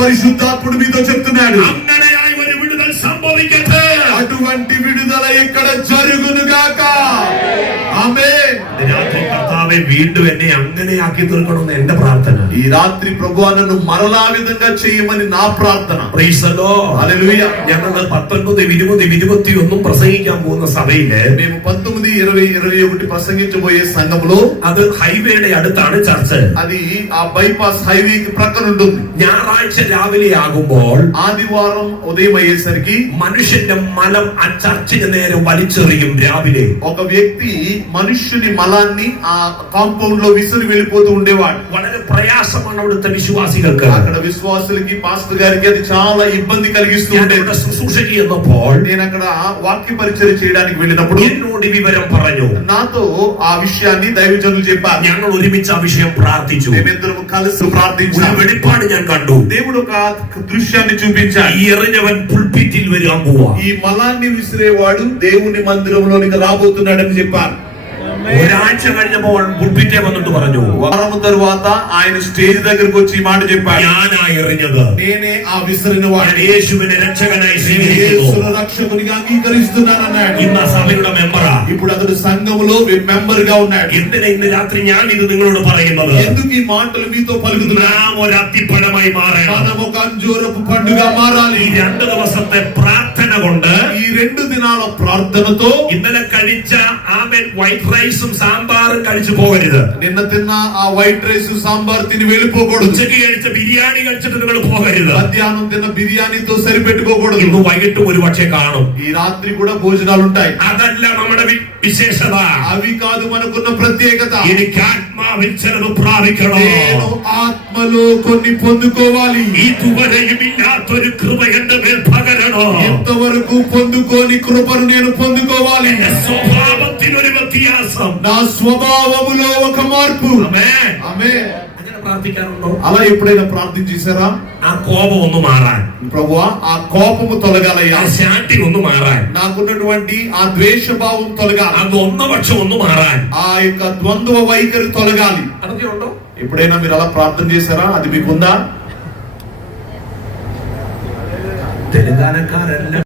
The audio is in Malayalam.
పరిశుద్ధాత్ముడు మీతో చెప్తున్నాడు. അങ്ങനെയായി ഒരു വിടുതൽ സംഭവിക്കട്ടെ. అటువంటి విడుదల ఇక్కడ జరుగును గాక. ఆమేన్. രാത്രി കർത്താവേ വീണ്ടും എന്നെ അങ്ങനെയാക്കി തീർക്കണമെന്ന് എന്റെ പ്രാർത്ഥന. ఈ రాత్రి ప్రభువా నన్ను మరలా విధంగా చేయమని నా ప్రార్థన. Praise the Lord. హల్లెలూయా. ഞങ്ങൾ 19, 20, 21 പ്രസംഗിക്കാൻ പോകുന്ന സഭയില് మేము 19, 20, 21 ప్రసంగించబోయే సంఘంలో അത് ഹൈവേയുടെ അടുത്താണ് ചർച്ച്. అది ఆ బైపాస్ హైవేకి ప్రక్కన ఉంటుంది. ഞായറാഴ്ച രാവിലെ ആകുമ്പോൾ ఆదివారం ఉదయం అయ్యేసరికి മനുഷ്യന്റെ മലം ആ ചർച്ചിന് നേരെ വലിച്ചെറിയും. രാവിലെ ఒక వ్యక్తి మనుష్యుని మలాన్ని ఆ కాంపౌండ్ లో విసిరి వెళ్ళిపోతూ ఉండేవాడు. വളരെ പ്രയാസമാണ് അവിടുത്തെ വിശ്വാസികൾക്ക്. అక్కడ విశ్వాసులకి పాస్టర్ గారికి అది చాలా ఇబ్బంది కలిగిస్తూ ఉండేది. ശുശ്രൂഷയ്ക്ക് ചെന്നപ്പോൾ నేను అక్కడ వాక్య పరిచయం చేయడానికి వెళ్ళినప్పుడు എന്നോട് വിവരം പറഞ്ഞു. నాతో ఆ విషయాన్ని దైవజనులు చెప్పారు. ഞങ്ങൾ ഒരുമിച്ച് ആ విషయం പ്രാർത്ഥിച്ചു. మేమిద్దరం కలిసి ప్రార్థించాం. ഒരു വെളിപ്പാട് ഞാൻ കണ്ടു. దేవుడు ఒక దృశ్యాన్ని చూపించాడు. ഈ എറിഞ്ഞവൻ പുൽപിറ്റിൽ വരാൻ പോവാ. ఈ మలాన్ని విసిరేవాడు దేవుని మందిరంలోనికి రాబోతున్నాడని చెప్పారు. ഒരാഴ്ച കഴിഞ്ഞപ്പോൾ പുൽപിറ്റെ വന്നിട്ട് പറഞ്ഞു, వారం తరువాత ఆయన స్టేజ్ దగ్గరకు వచ్చి ఈ మాట చెప్పాడు. ഞാനാ എറിഞ്ഞത്, నేనే ఆ విసిరిన వాడిని, യേശുവിനെ രക്ഷകനായി యేసును സ്വീകരിക്കുന്നു. రక్షకునిగా అంగీకరిస్తున్నానన్నాడు. ഇന്ന് ആ സഭയുടെ മെമ്പറാ. ఇప్పుడు అతడు సంఘములో మెంబర్ గా ఉన్నాడు. എന്തിനാ ഇന്ന് രാത്രി ഞാൻ ഇത് നിങ്ങളോട് പറയുന്നത്? ఎందుకు ఈ మాటలు మీతో పలుకుతున్నా? നാം ഒരു അത്തിപ്പഴമായി മാറണം. మనం ఒక అంజూరపు పండుగ మారాలి. ഈ 2 ദിവസത്തെ പ്രാർത്ഥന കൊണ്ട്, ఈ 2 దినాల ప్రార్థనతో ഇന്നലെ കഴിച്ച ആമേൻ വൈറ്റ് റൈസും സാമ്പാറും കഴിച്ചു പോകരുത്. నిన్న తిన్న ఆ వైట్ రైస్ సాంబార్ తిని వెళ్ళిపోకూడదు. ഉച്ചയ്ക്ക് കഴിച്ച ബിരിയാണി കഴിച്ചിട്ട് നിങ്ങൾ പോകരുത്. మధ్యాహ్నం తిన్న బిర్యానీతో సరిపెట్టుకోకూడదు. ഇന്ന് വൈകിട്ടും ഒരു പക്ഷേ കാണും. ఈ రాత్రి కూడా భోజనాలు ఉంటాయి. അതല്ല നമ്മുടെ വിശേഷത. అవి కాదు మనకున్న ప్రత్యేకత. എനിക്ക് ആത്മാവിൽ ചിലത് പ്രാപിക്കണം. నేను ఆత్మలో కొన్ని పొందుకోవాలి. ഇതുവരെയും ഇല്ലാത്തൊരു കൃപ എന്റെ മേൽ പകരണോ. ఇంతవరకు పొందుకోని కృపను నేను పొందుకోవాలి. സ്വഭാവത്തിൽ ഒരു വ്യത്യാസം, నా స్వభావములో ఒక మార్పు. ആമേൻ. ఆమేన్. അങ്ങനെ പ്രാർത്ഥിക്കാറുണ്ടോ? అలా ఎప్పుడైనా ప్రార్థన చేశారా? ആ కోపం ഒന്ന് മാറാൻ, ప్రభువా ఆ కోపము తొలగాలయ్యా. ആ ശാഠ്യം ഒന്ന് മാറാൻ, నాకున్నటువంటి ఆ ద్వేషభావం తొలగాలి. ആ ദ്വന്ദ്വപക്ഷം ഒന്ന് മാറാൻ. ఆ యొక్క ద్వంద్వ వైఖరి తొలగాలి. അതൊക്കെ ഉണ്ടോ? ఎప్పుడైనా మీరు అలా ప్రార్థన చేశారా? అది మీకుందా? തെലുങ്കാനക്കാരെല്ലാം